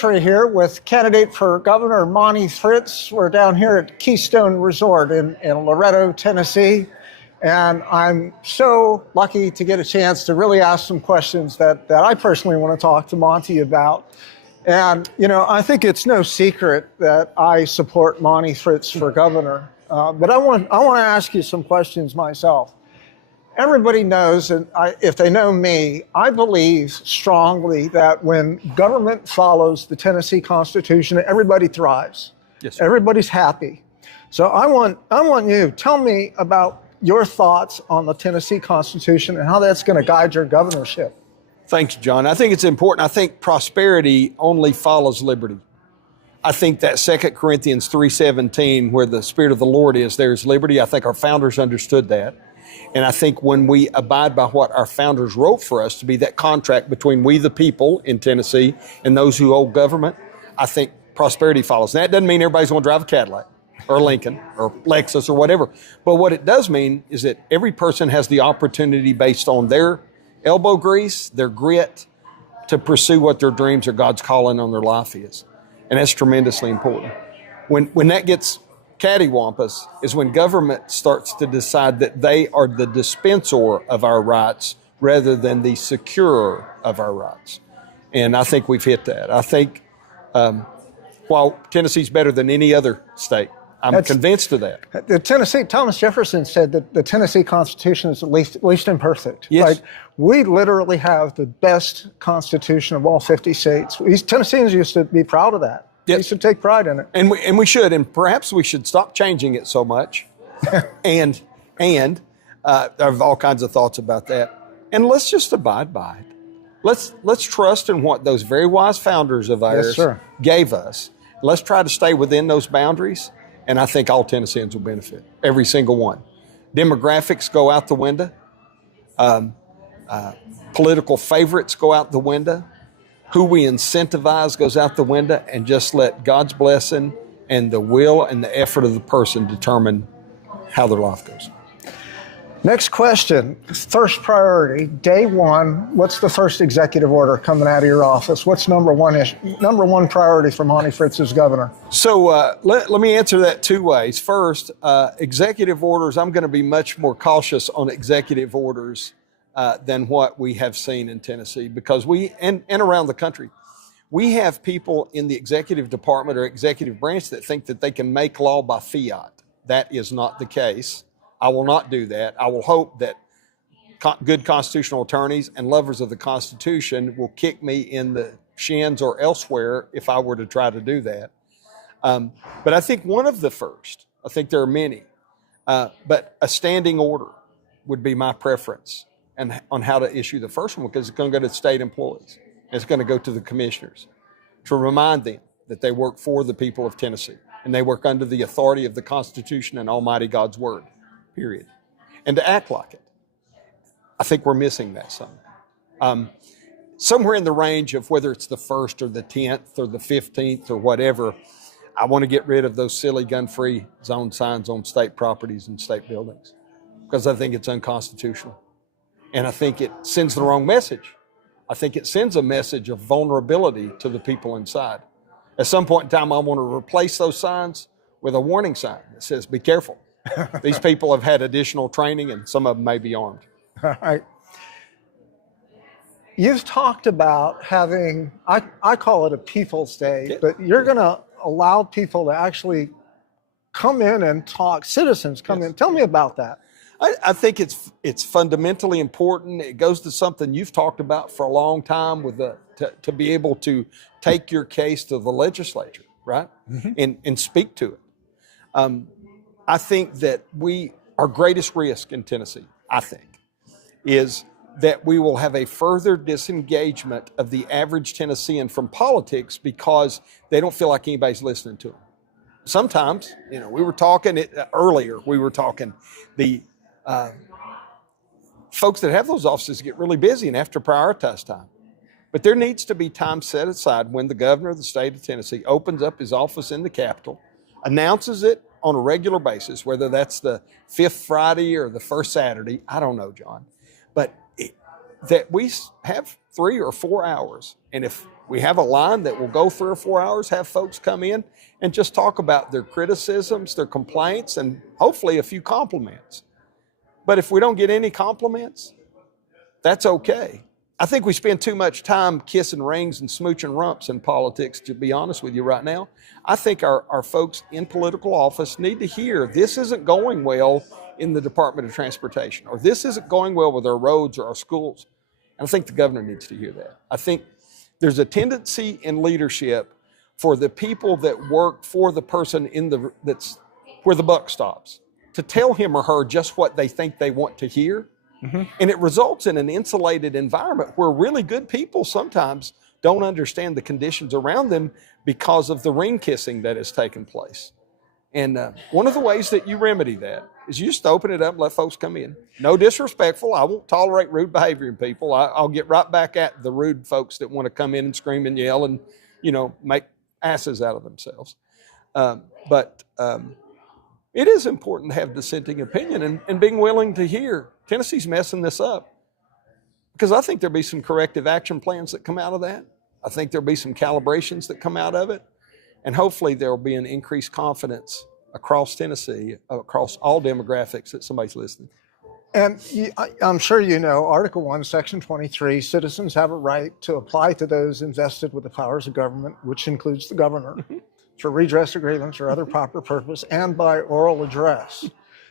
Gentry here with candidate for governor Monty Fritts. We're down here at Keystone Resort in Loretto, Tennessee. And I'm so lucky to get a chance to really ask some questions that I personally want to talk to Monty about. And, you know, I think it's no secret that I support Monty Fritts for governor. But I want to ask you some questions myself. Everybody knows, and if they know me, I believe strongly that when government follows the Tennessee Constitution, everybody thrives. Yes, sir. Everybody's happy. So I want you, tell me about your thoughts on the Tennessee Constitution and how that's going to guide your governorship. Thanks, John. I think it's important. I think prosperity only follows liberty. I think that 2 Corinthians 3:17, where the Spirit of the Lord is, there's liberty. I think our founders understood that. And I think when we abide by what our founders wrote for us to be that contract between we the people in Tennessee and those who hold government, I think prosperity follows. Now, that doesn't mean everybody's going to drive a Cadillac or a Lincoln or Lexus or whatever. But what it does mean is that every person has the opportunity based on their elbow grease, their grit, to pursue what their dreams or God's calling on their life is. And that's tremendously important. When that gets cattywampus is when government starts to decide that they are the dispenser of our rights rather than the securer of our rights. And I think we've hit that. I think while Tennessee's better than any other state, I'm convinced of that. The Tennessee, Thomas Jefferson said that the Tennessee Constitution is at least imperfect. Yes. Like, we literally have the best Constitution of all 50 states. Tennesseans used to be proud of that. Yep. We should take pride in it. And we should, and perhaps we should stop changing it so much. and I have all kinds of thoughts about that. And let's just abide by it. Let's trust in what those very wise founders of ours gave us. Let's try to stay within those boundaries, and I think all Tennesseans will benefit, every single one. Demographics go out the window. Political favorites go out the window. Who we incentivize goes out the window, and just let God's blessing and the will and the effort of the person determine how their life goes. Next question, first priority, day one, what's the first executive order coming out of your office? What's number one priority for Monty Fritts as governor? So let me answer that two ways. First, executive orders, I'm going to be much more cautious on executive orders than what we have seen in Tennessee, because and around the country, we have people in the executive department or executive branch that think that they can make law by fiat. That is not the case. I will not do that. I will hope that good constitutional attorneys and lovers of the Constitution will kick me in the shins or elsewhere if I were to try to do that. But I think one of the first, I think there are many, but a standing order would be my preference and on how to issue the first one, because it's going to go to the state employees. It's going to go to the commissioners to remind them that they work for the people of Tennessee and they work under the authority of the Constitution and Almighty God's Word, period. And to act like it. I think we're missing that some. Somewhere in the range of whether it's the 1st or the 10th or the 15th or whatever, I want to get rid of those silly gun-free zone signs on state properties and state buildings, because I think it's unconstitutional. And I think it sends the wrong message. I think it sends a message of vulnerability to the people inside. At some point in time, I want to replace those signs with a warning sign that says, be careful. These people have had additional training and some of them may be armed. All right. You've talked about having, I call it a People's Day, but you're going to allow people to actually come in and talk, citizens come in. Tell me about that. I think it's fundamentally important. It goes to something you've talked about for a long time with to be able to take your case to the legislature, right? Mm-hmm. And speak to it. I think that our greatest risk in Tennessee, I think, is that we will have a further disengagement of the average Tennessean from politics because they don't feel like anybody's listening to them. Sometimes, we were talking earlier, the folks that have those offices get really busy and have to prioritize time. But there needs to be time set aside when the governor of the state of Tennessee opens up his office in the Capitol, announces it on a regular basis, whether that's the 5th Friday or the 1st Saturday, I don't know, John, but that we have 3 or 4 hours. And if We have a line that will go 3 or 4 hours, have folks come in and just talk about their criticisms, their complaints, and hopefully a few compliments. But if we don't get any compliments, that's okay. I think we spend too much time kissing rings and smooching rumps in politics, to be honest with you right now. I think our folks in political office need to hear this isn't going well in the Department of Transportation, or this isn't going well with our roads or our schools. And I think the governor needs to hear that. I think there's a tendency in leadership for the people that work for the person that's where the buck stops to tell him or her just what they think they want to hear. Mm-hmm. And it results in an insulated environment where really good people sometimes don't understand the conditions around them because of the ring kissing that has taken place. And one of the ways that you remedy that is you just open it up and let folks come in. No disrespectful. I won't tolerate rude behavior in people. I'll get right back at the rude folks that want to come in and scream and yell and, make asses out of themselves. But it is important to have dissenting opinion and being willing to hear Tennessee's messing this up, because I think there'll be some corrective action plans that come out of that. I think there'll be some calibrations that come out of it. And hopefully there will be an increased confidence across Tennessee, across all demographics, that somebody's listening. And I'm sure you know, Article 1, Section 23, citizens have a right to apply to those invested with the powers of government, which includes the governor, for redress of grievance or other proper purpose, and by oral address.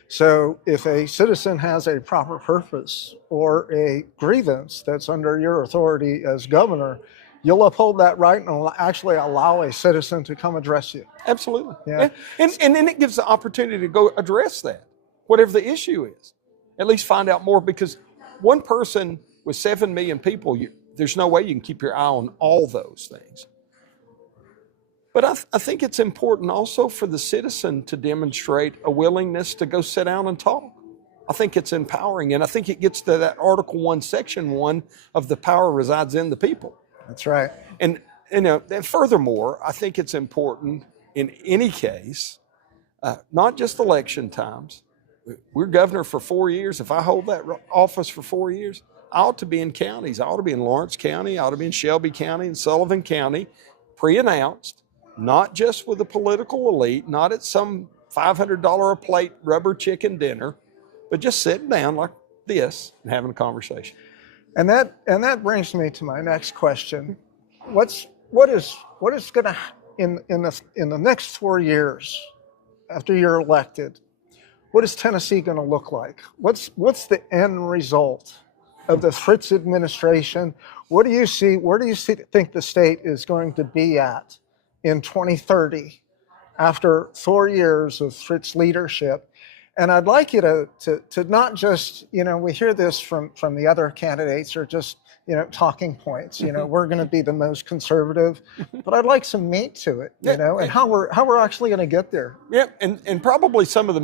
So if a citizen has a proper purpose or a grievance that's under your authority as governor, you'll uphold that right and actually allow a citizen to come address you. Absolutely. Yeah. And then it gives the opportunity to go address that, whatever the issue is. At least find out more, because one person with 7 million people, there's no way you can keep your eye on all those things. But I think it's important also for the citizen to demonstrate a willingness to go sit down and talk. I think it's empowering, and I think it gets to that Article 1, Section 1 of the power resides in the people. That's right. And and furthermore, I think it's important in any case, not just election times. We're governor for 4 years. If I hold that office for 4 years, I ought to be in counties. I ought to be in Lawrence County. I ought to be in Shelby County and Sullivan County, pre-announced, not just with the political elite, not at some $500 a plate rubber chicken dinner, but just sitting down like this and having a conversation. And that brings me to my next question. What is going to in the next 4 years after you're elected? What is Tennessee going to look like? What's the end result of the Fritts administration? What do you see? Where do you think the state is going to be at in 2030 after 4 years of Fritts leadership? And I'd like you to not just, we hear this from the other candidates, or just, talking points. We're going to be the most conservative, but I'd like some meat to it, and how we're actually going to get there. Yeah, and probably some of the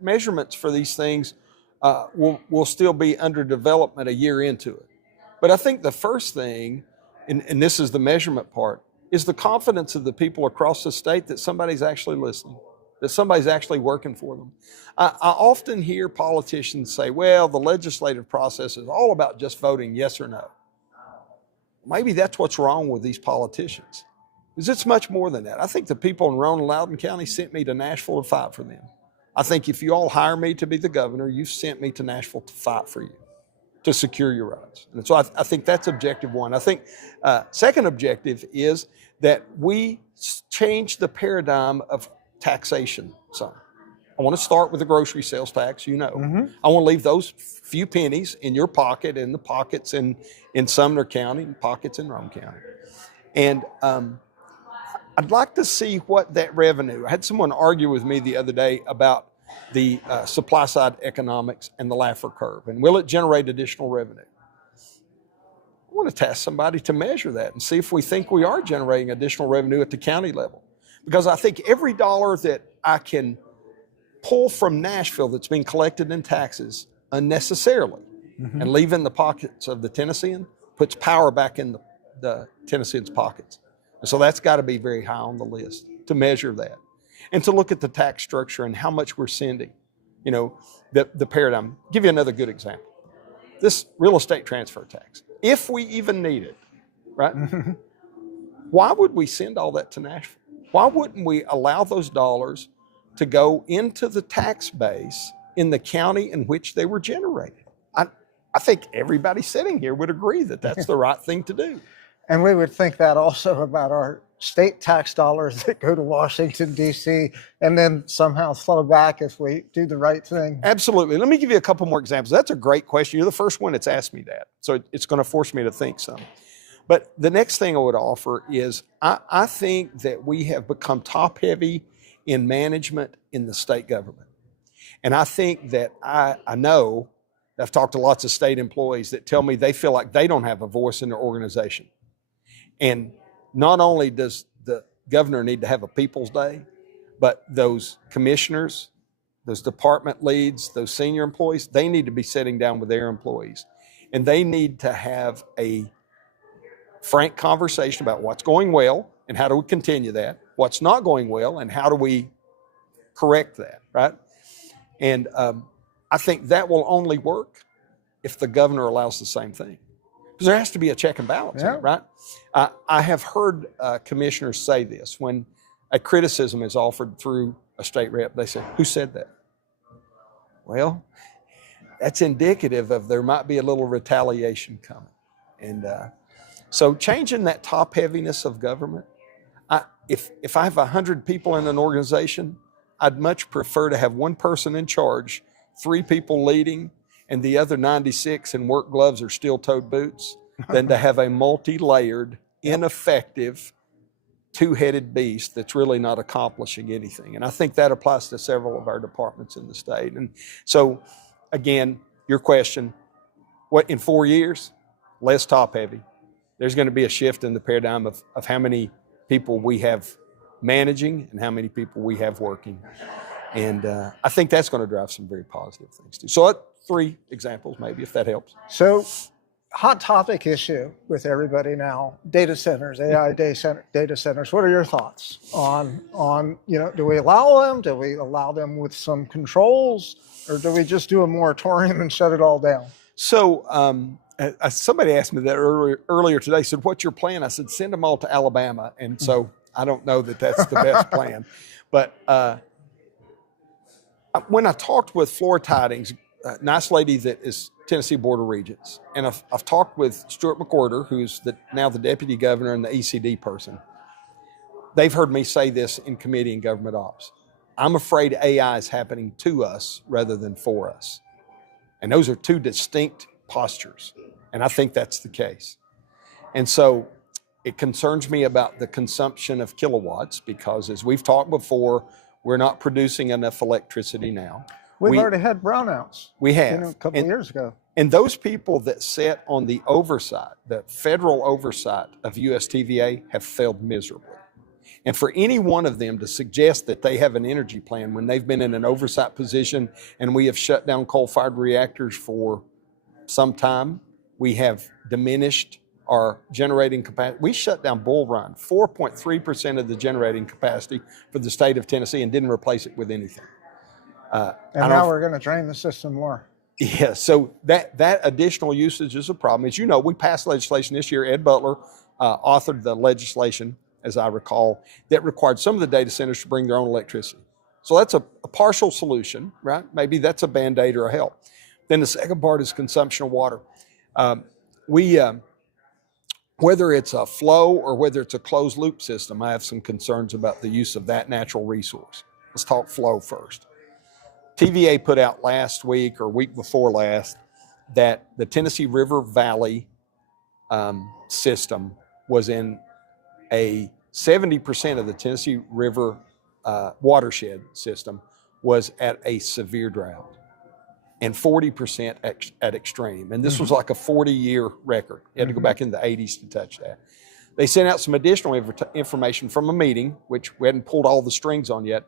measurements for these things will still be under development a year into it. But I think the first thing, and this is the measurement part, is the confidence of the people across the state that somebody's actually listening, that somebody's actually working for them. I often hear politicians say, well, the legislative process is all about just voting yes or no. Maybe that's what's wrong with these politicians, because it's much more than that. I think the people in Roane and Loudoun County sent me to Nashville to fight for them. I think if you all hire me to be the governor, you've sent me to Nashville to fight for you, to secure your rights. And so I think that's objective one. I think second objective is that we change the paradigm of taxation some. I want to start with the grocery sales tax, Mm-hmm. I want to leave those few pennies in your pocket, in the pockets in Sumner County, and pockets in Rome County. And I'd like to see what that revenue, I had someone argue with me the other day about the supply side economics and the Laffer curve, and will it generate additional revenue? I want to task somebody to measure that and see if we think we are generating additional revenue at the county level. Because I think every dollar that I can pull from Nashville that's being collected in taxes unnecessarily and leave in the pockets of the Tennessean puts power back in the Tennesseans' pockets. And so that's got to be very high on the list to measure that. And to look at the tax structure and how much we're sending, the paradigm. I'll give you another good example. This real estate transfer tax, if we even need it, right? Why would we send all that to Nashville? Why wouldn't we allow those dollars to go into the tax base in the county in which they were generated? I think everybody sitting here would agree that that's the right thing to do. And we would think that also about our state tax dollars that go to Washington, D.C., and then somehow flow back if we do the right thing. Absolutely. Let me give you a couple more examples. That's a great question. You're the first one that's asked me that. So it's going to force me to think some. But the next thing I would offer is I think that we have become top heavy in management in the state government. And I think that I know I've talked to lots of state employees that tell me they feel like they don't have a voice in their organization. And not only does the governor need to have a people's day, but those commissioners, those department leads, those senior employees, they need to be sitting down with their employees. And they need to have a frank conversation about what's going well and how do we continue that, what's not going well and how do we correct that, right? And I think that will only work if the governor allows the same thing. Because there has to be a check and balance, in it, right? I have heard commissioners say this. When a criticism is offered through a state rep, they say, who said that? Well, that's indicative of there might be a little retaliation coming. And so changing that top heaviness of government, if I have 100 people in an organization, I'd much prefer to have one person in charge, 3 people leading, and the other 96 in work gloves or steel-toed boots than to have a multi-layered, ineffective, two-headed beast that's really not accomplishing anything. And I think that applies to several of our departments in the state. And so, again, your question, what in 4 years? Less top-heavy. There's going to be a shift in the paradigm of how many people we have managing and how many people we have working. And I think that's going to drive some very positive things too. So 3 examples maybe, if that helps. So hot topic issue with everybody now, data centers, AI data centers. What are your thoughts on, do we allow them? Do we allow them with some controls? Or do we just do a moratorium and shut it all down? So somebody asked me that earlier today, said, what's your plan? I said, send them all to Alabama. And so I don't know that that's the best plan. But when I talked with Flora Tidings, a nice lady that is Tennessee Board of Regents, and I've talked with Stuart McWhorter, who's now the deputy governor and the ECD person. They've heard me say this in committee and government ops. I'm afraid AI is happening to us rather than for us. And those are 2 distinct postures. And I think that's the case. And so it concerns me about the consumption of kilowatts because, as we've talked before, we're not producing enough electricity now. We've already had brownouts. We have. A couple of years ago. And those people that sit on the oversight, the federal oversight of USTVA have failed miserably. And for any one of them to suggest that they have an energy plan when they've been in an oversight position and we have shut down coal-fired reactors for some time, we have diminished our generating capacity. We shut down Bull Run, 4.3% of the generating capacity for the state of Tennessee, and didn't replace it with anything. And now we're going to drain the system more. Yeah, so that additional usage is a problem. As you know, we passed legislation this year. Ed Butler authored the legislation, as I recall, that required some of the data centers to bring their own electricity. So that's a partial solution, right? Maybe that's a Band-Aid or a help. Then the second part is consumption of water. Whether it's a flow or whether it's a closed loop system, I have some concerns about the use of that natural resource. Let's talk flow first. TVA put out last week or week before last that the Tennessee River Valley system was in 70% of the Tennessee River watershed system was at a severe drought and 40% at extreme. And this was like a 40-year record. You had to go back in the 80s to touch that. They sent out some additional information from a meeting, which we hadn't pulled all the strings on yet,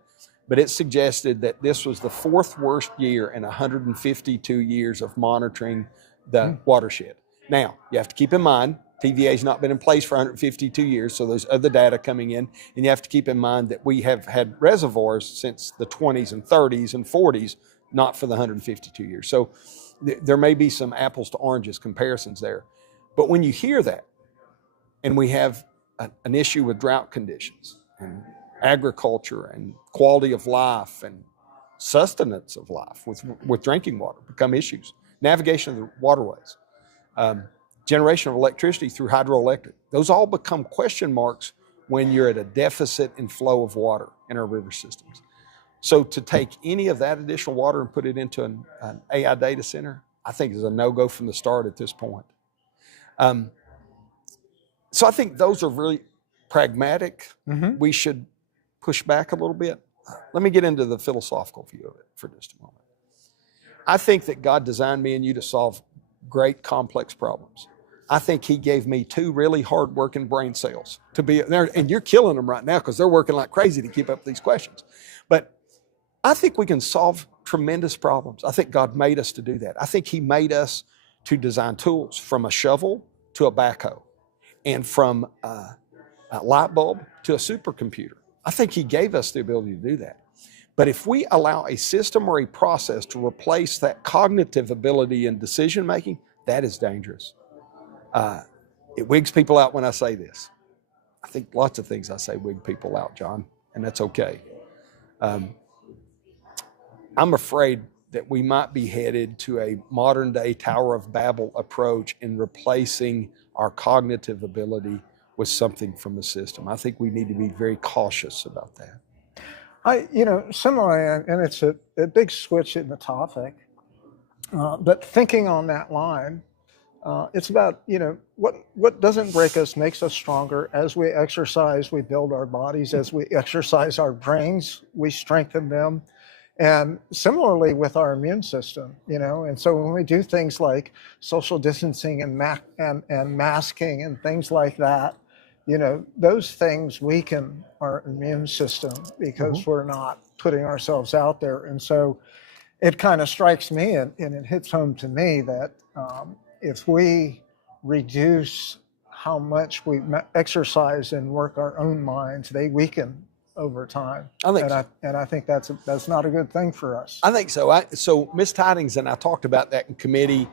but it suggested that this was the 4th worst year in 152 years of monitoring the watershed. Now, you have to keep in mind, TVA's not been in place for 152 years, so there's other data coming in, and you have to keep in mind that we have had reservoirs since the 20s and 30s and 40s, not for the 152 years. So there may be some apples to oranges comparisons there. But when you hear that, and we have an issue with drought conditions and agriculture and quality of life and sustenance of life with drinking water become issues. Navigation of the waterways, generation of electricity through hydroelectric. Those all become question marks when you're at a deficit in flow of water in our river systems. So to take any of that additional water and put it into an AI data center, I think is a no-go from the start at this point. So I think those are really pragmatic. Mm-hmm. We should push back a little bit. Let me get into the philosophical view of it for just a moment. I think that God designed me and you to solve great complex problems. I think he gave me 2 really hard-working brain cells to be there, and you're killing them right now because they're working like crazy to keep up these questions. But I think we can solve tremendous problems. I think God made us to do that. I think he made us to design tools from a shovel to a backhoe and from a light bulb to a supercomputer. I think he gave us the ability to do that. But if we allow a system or a process to replace that cognitive ability in decision making, that is dangerous. It wigs people out when I say this. I think lots of things I say wig people out, John, and that's okay. I'm afraid that we might be headed to a modern day Tower of Babel approach in replacing our cognitive ability with something from the system. I think we need to be very cautious about that. Similarly, and it's a big switch in the topic, but thinking on that line, it's about, what doesn't break us makes us stronger. As we exercise, we build our bodies. As we exercise our brains, we strengthen them. And similarly with our immune system, and so when we do things like social distancing and masking and things like that, those things weaken our immune system because we're not putting ourselves out there. And so it kind of strikes me and it hits home to me that if we reduce how much we exercise and work our own minds, they weaken over time. I think that's not a good thing for us. I think so. So Ms. Tidings and I talked about that in committee,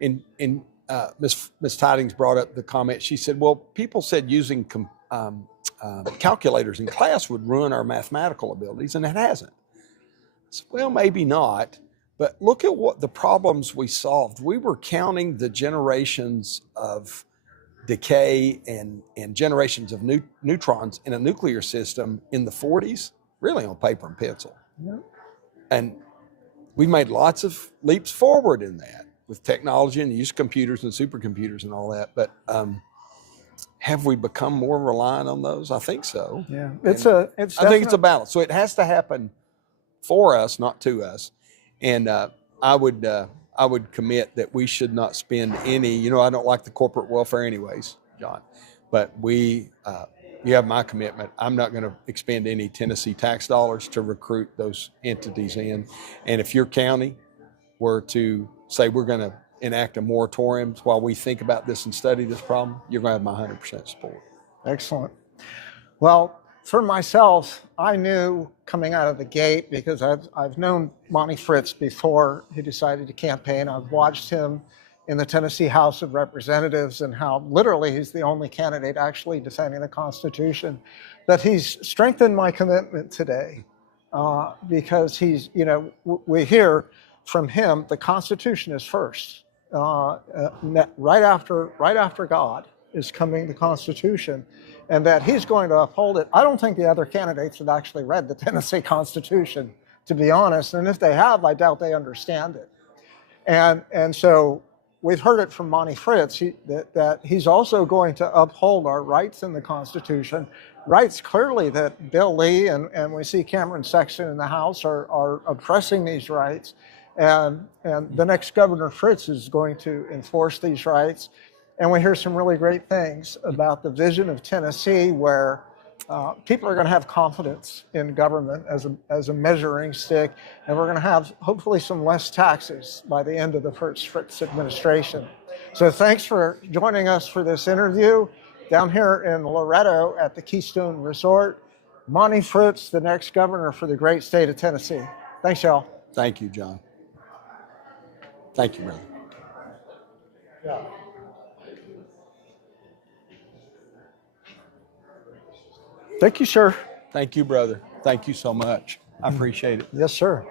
and Ms. Tidings brought up the comment. She said, well, people said using calculators in class would ruin our mathematical abilities, and it hasn't. I said, well, maybe not. But look at what the problems we solved. We were counting the generations of decay and generations of neutrons in a nuclear system in the 40s, really on paper and pencil. Yeah. And we've made lots of leaps forward in that with technology and the use of computers and supercomputers and all that. But have we become more reliant on those? I think so. Yeah, I think it's a balance. So it has to happen for us, not to us. And I would commit that we should not spend any, I don't like the corporate welfare anyways, John, but you have my commitment. I'm not going to expend any Tennessee tax dollars to recruit those entities in. And if your county were to say we're going to enact a moratorium while we think about this and study this problem, you're going to have my 100% support. Excellent. Well, for myself, I knew coming out of the gate, because I've known Monty Fritts before he decided to campaign. I've watched him in the Tennessee House of Representatives and how literally he's the only candidate actually defending the Constitution. But he's strengthened my commitment today because we hear from him the Constitution is first. Right after God is coming the Constitution, and that he's going to uphold it. I don't think the other candidates have actually read the Tennessee Constitution, to be honest. And if they have, I doubt they understand it. And so we've heard it from Monty Fritts that he's also going to uphold our rights in the Constitution, rights clearly that Bill Lee and we see Cameron Sexton in the House are oppressing these rights. And the next Governor Fritts is going to enforce these rights. And we hear some really great things about the vision of Tennessee, where people are going to have confidence in government as a measuring stick, and we're going to have hopefully some less taxes by the end of the first Fritts administration. So thanks for joining us for this interview down here in Loretto at the Keystone Resort. Monty Fritts, the next governor for the great state of Tennessee. Thanks, y'all. Thank you, John. Thank you, brother. Yeah. Thank you, sir. Thank you, brother. Thank you so much. I appreciate it. Yes, sir.